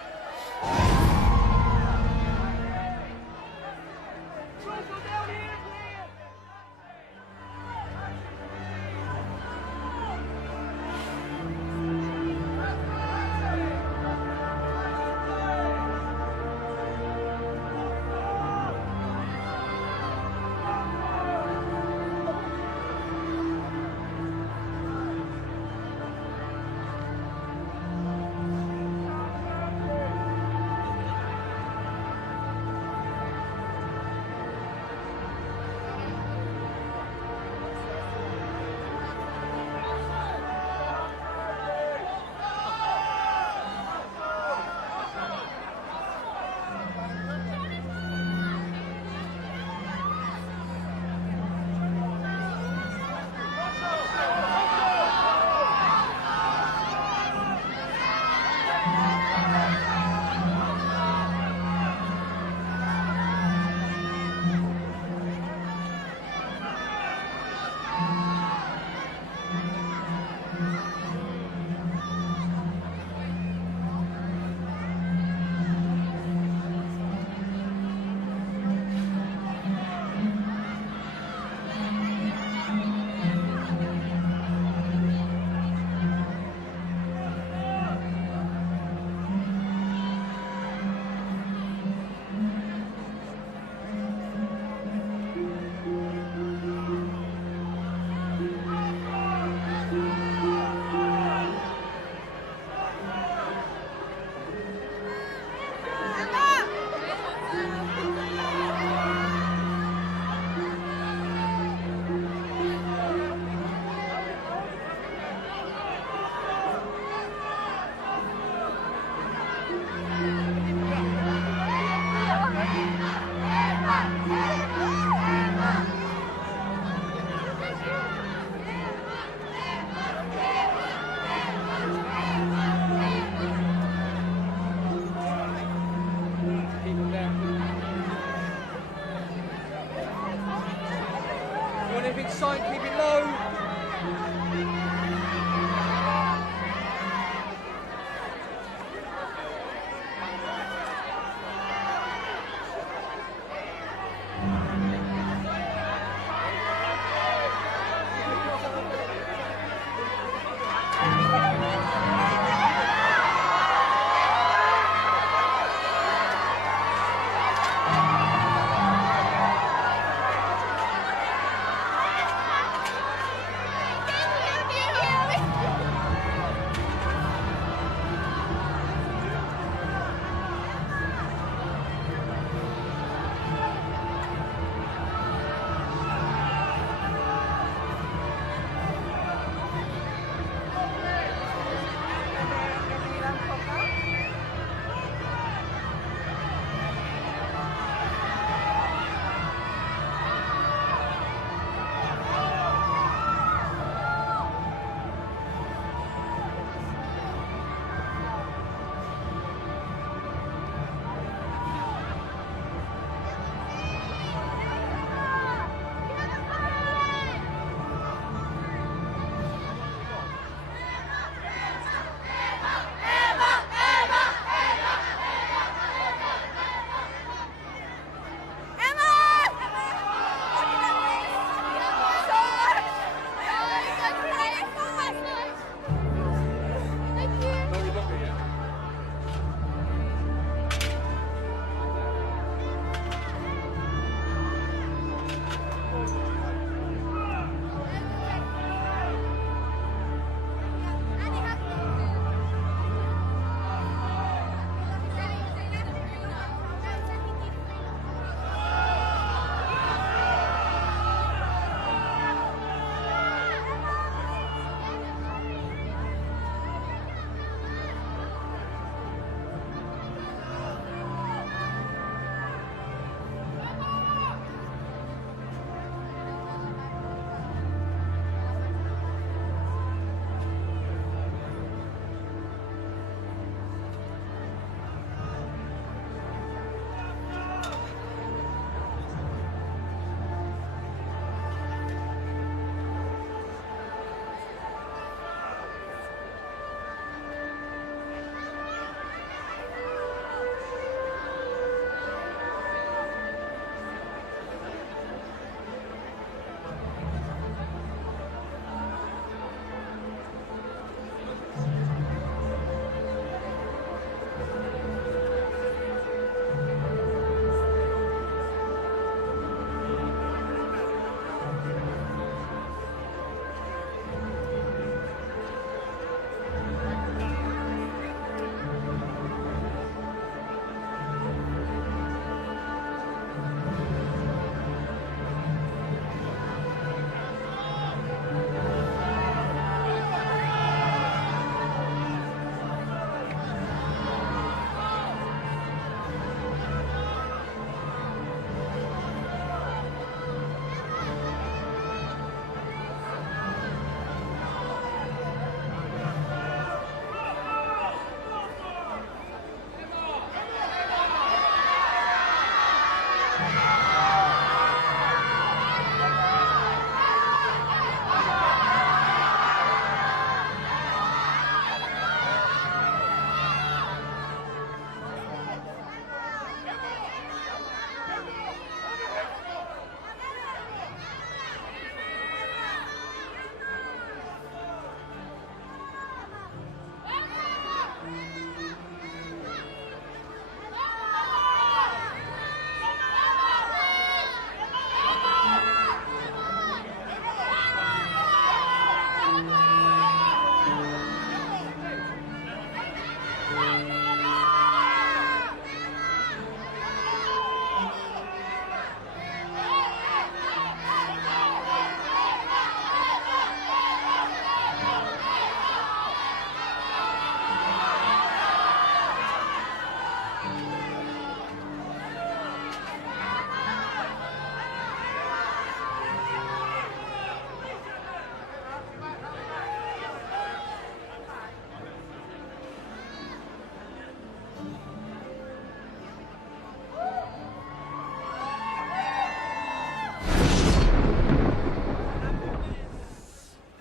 big sign, keep it low.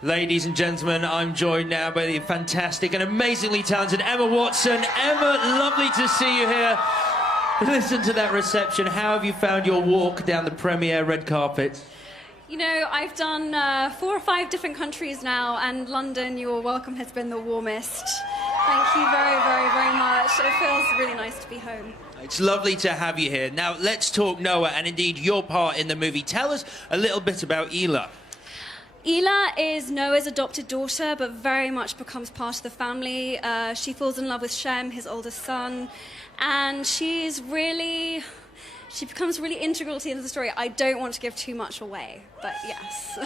Ladies and gentlemen, I'm joined now by the fantastic and amazingly talented Emma Watson. Emma, lovely to see you here. Listen to that reception. How have you found your walk down the premiere red carpet? You know, I've done 4 or 5 different countries now, and London, your welcome has been the warmest. Thank you very, very, very much. It feels really nice to be home. It's lovely to have you here. Now, let's talk Noah and indeed your part in the movie. Tell us a little bit about Ela. Ela is Noah's adopted daughter, but very much becomes part of the family. She falls in love with Shem, his oldest son, and she becomes really integral to the end of the story. I don't want to give too much away, but yes.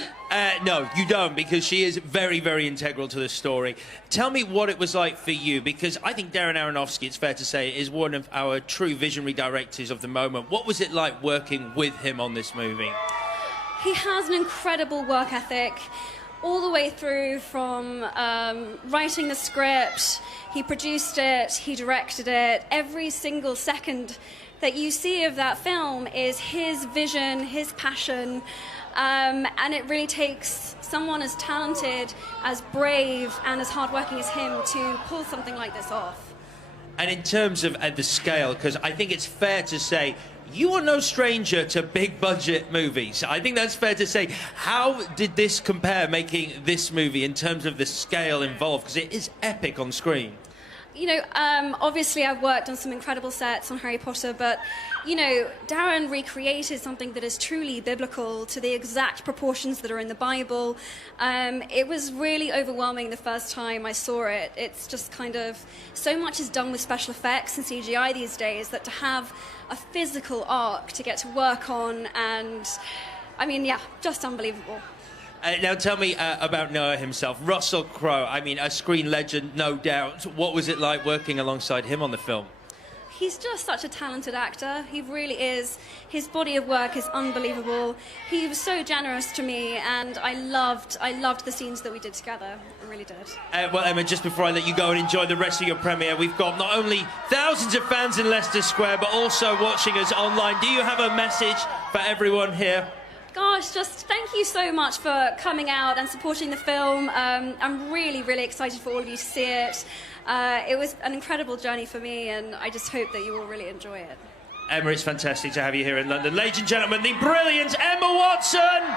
No, you don't, because she is very, very integral to the story. Tell me what it was like for you, because I think Darren Aronofsky, it's fair to say, is one of our true visionary directors of the moment. What was it like working with him on this movie? He has an incredible work ethic all the way through from writing the script, he produced it, he directed it. Every single second that you see of that film is his vision, his passion, and it really takes someone as talented, as brave, and as hardworking as him to pull something like this off. And in terms of the scale, because I think it's fair to say you are no stranger to big-budget movies. I think that's fair to say. How did this compare, making this movie, in terms of the scale involved? Because it is epic on screen. You know, obviously I've worked on some incredible sets on Harry Potter, but, you know, Darren recreated something that is truly biblical to the exact proportions that are in the Bible. It was really overwhelming the first time I saw it. It's just kind of, so much is done with special effects and CGI these days that to have a physical arc to get to work on, and, I mean, yeah, just unbelievable. Now tell me about Noah himself. Russell Crowe, I mean, a screen legend, no doubt. What was it like working alongside him on the film? He's just such a talented actor. He really is. His body of work is unbelievable. He was so generous to me, and I loved the scenes that we did together. I really did. Well, Emma, just before I let you go and enjoy the rest of your premiere, we've got not only thousands of fans in Leicester Square, but also watching us online. Do you have a message for everyone here? Gosh, just thank you so much for coming out and supporting the film. I'm really, really excited for all of you to see it. It was an incredible journey for me, and I just hope that you will really enjoy it. Emma, it's fantastic to have you here in London. Ladies and gentlemen, the brilliant Emma Watson!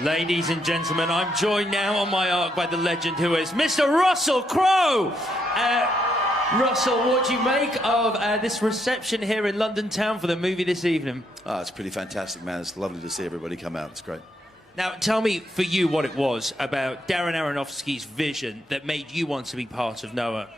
Ladies and gentlemen, I'm joined now on my arc by the legend who is Mr. Russell Crowe. Russell, what do you make of this reception here in London town for the movie this evening? Oh, it's pretty fantastic, man. It's lovely to see everybody come out. It's great. Now, tell me for you what it was about Darren Aronofsky's vision that made you want to be part of Noah.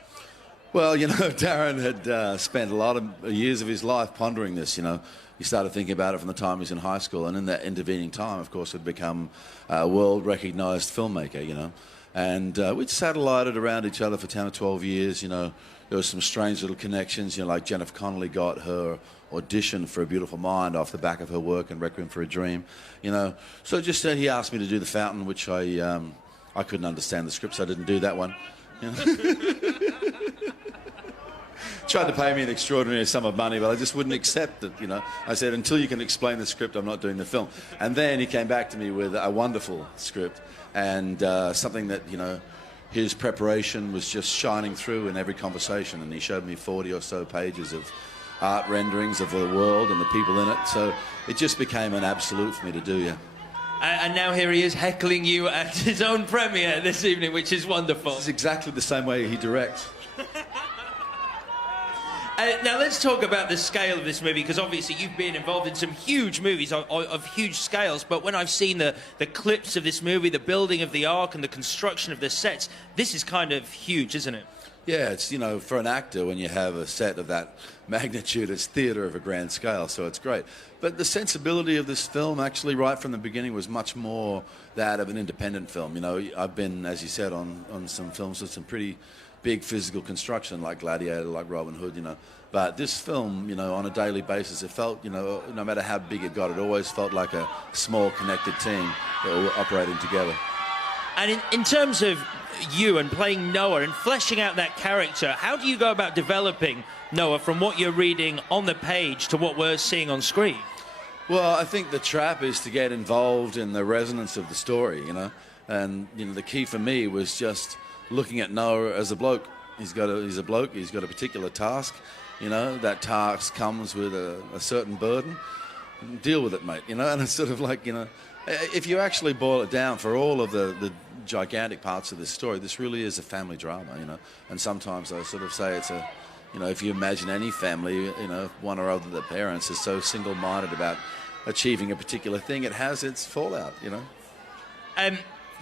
Well, you know, Darren had spent a lot of years of his life pondering this, you know. He started thinking about it from the time he was in high school, and in that intervening time, of course, had become a world-recognised filmmaker, you know. And we'd satellited around each other for 10 or 12 years, you know. There were some strange little connections, you know, like Jennifer Connelly got her audition for A Beautiful Mind off the back of her work in Requiem for a Dream, you know. So just he asked me to do The Fountain, which I couldn't understand the script, so I didn't do that one. You know? Tried to pay me an extraordinary sum of money, but I just wouldn't accept it, you know. I said, until you can explain the script, I'm not doing the film. And then he came back to me with a wonderful script and something that, you know, his preparation was just shining through in every conversation, and he showed me 40 or so pages of art renderings of the world and the people in it, so it just became an absolute for me to do, yeah. And now here he is heckling you at his own premiere this evening, which is wonderful. It's exactly the same way he directs. Now let's talk about the scale of this movie, because obviously you've been involved in some huge movies of huge scales, but when I've seen the clips of this movie, the building of the Ark and the construction of the sets, this is kind of huge, isn't it? Yeah, it's, you know, for an actor, when you have a set of that magnitude, it's theatre of a grand scale, so it's great. But the sensibility of this film, actually, right from the beginning, was much more that of an independent film. You know, I've been, as you said, on some films with some pretty big physical construction, like Gladiator, like Robin Hood, you know. But this film, you know, on a daily basis, it felt, you know, no matter how big it got, it always felt like a small, connected team that were operating together. And in terms of you and playing Noah and fleshing out that character, how do you go about developing Noah from what you're reading on the page to what we're seeing on screen? Well, I think the trap is to get involved in the resonance of the story, you know. And, you know, the key for me was just looking at Noah as a bloke. He's a bloke, he's got a particular task. You know, that task comes with a certain burden. Deal with it, mate, you know. And it's sort of like, you know, if you actually boil it down, for all of the gigantic parts of this story, this really is a family drama, you know. And sometimes I sort of say it's a, you know, if you imagine any family, you know, one or other of the parents is so single-minded about achieving a particular thing, it has its fallout, you know.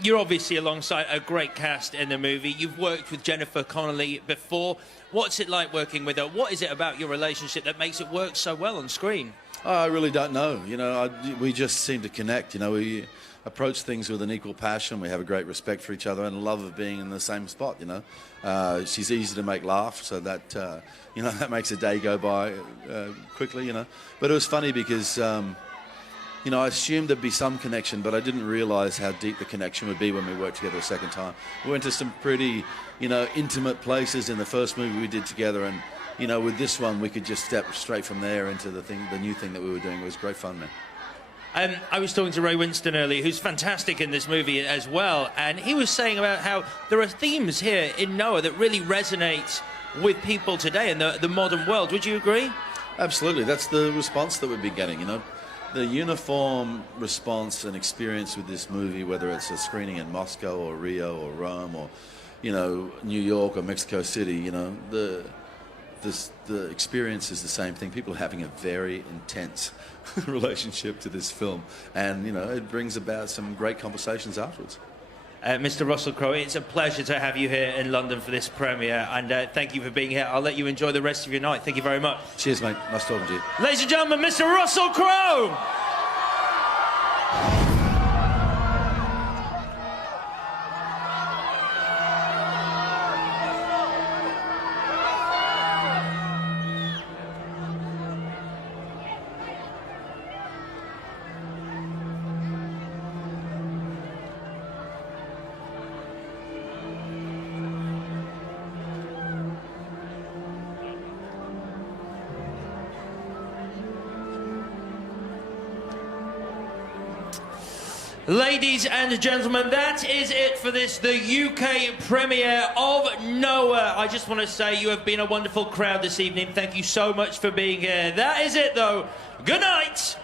You're obviously alongside a great cast in the movie. You've worked with Jennifer Connelly before. What's it like working with her? What is it about your relationship that makes it work so well on screen? Oh, I really don't know. You know, we just seem to connect. You know, we approach things with an equal passion. We have a great respect for each other and a love of being in the same spot, you know. She's easy to make laugh, so that, you know, that makes a day go by quickly, you know. But it was funny because, you know, I assumed there'd be some connection, but I didn't realise how deep the connection would be when we worked together a second time. We went to some pretty, you know, intimate places in the first movie we did together, and, you know, with this one, we could just step straight from there into the new thing that we were doing. It was great fun, man. I was talking to Ray Winston earlier, who's fantastic in this movie as well, and he was saying about how there are themes here in Noah that really resonate with people today in the modern world. Would you agree? Absolutely. That's the response that we've been getting, you know. The uniform response and experience with this movie, whether it's a screening in Moscow or Rio or Rome or, you know, New York or Mexico City, you know, the experience is the same thing. People are having a very intense relationship to this film, and, you know, it brings about some great conversations afterwards. Mr. Russell Crowe, it's a pleasure to have you here in London for this premiere, and thank you for being here. I'll let you enjoy the rest of your night. Thank you very much. Cheers, mate. Nice talking to you. Ladies and gentlemen, Mr. Russell Crowe! Ladies and gentlemen, that is it for this, the UK premiere of Noah. I just want to say you have been a wonderful crowd this evening. Thank you so much for being here. That is it, though. Good night.